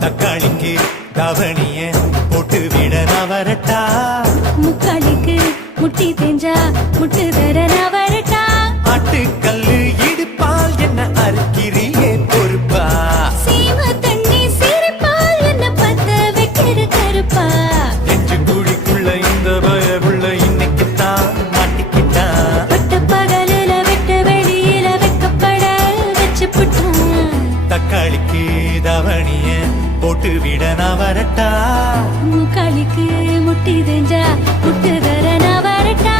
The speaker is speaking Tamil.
தக்காளிக்கு தவணிய போட்டு விட நான் வரட்டா முக்காளிக்கு முட்டி தேஞ்சா முட்டு தர நான் வரட்டா ஆட்டுக்கல்லு இடுப்பால் என்ன அறுக்கிறியே பொறுப்பா சீம தண்ணி சிரிப்பால் என்ன பத்த வைக்கிற கருப்பா நெஞ்சு குழிக்குள்ள இந்த பயவுள்ள இன்னைக்குத்தான் மாட்டிக்கிட்டான் பட்ட பகலில வெட்ட வெளியில வைக்கப்பட வச்சு புட்டான் தக்காளிக்கு தவணிய போட்டு விட நான் வரட்டா முக்காளிக்கு முட்டி தேஞ்சா முட்டு தர நான் வரட்டா